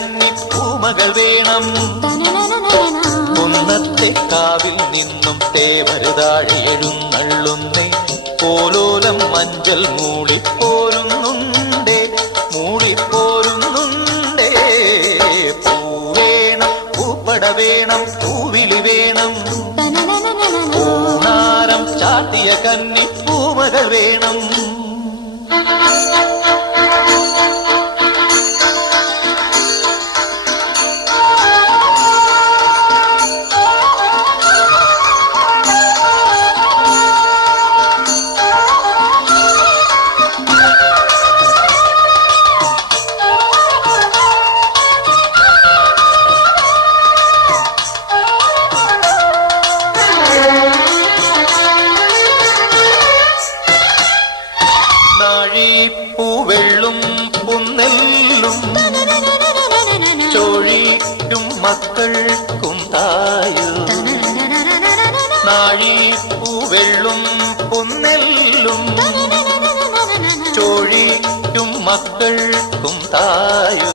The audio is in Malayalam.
കന്നി പൂമകൾ വേണം. കുന്നത്തെ കാവിൽ നിന്നും തേവരുതാഴെ എഴുന്നള്ളുന്നേ. പോലോലം മഞ്ചൽ മൂളിപ്പോരുന്നുണ്ടേ, മൂളിപ്പോരുന്നുണ്ടേ. പൂവേണം, പൂപ്പട വേണം, പൂവിളി വേണം. പൂനാരം ചാട്ടിയ കന്നി പൂമകൾ വേണം. നാഴിപ്പൂവെള്ളും പുന്നെല്ലും ചോഴിക്കും മക്കൾക്കും തായു. നാഴിപ്പൂവെള്ളും പുന്നെല്ലും ചോഴിക്കും മക്കൾക്കും തായു.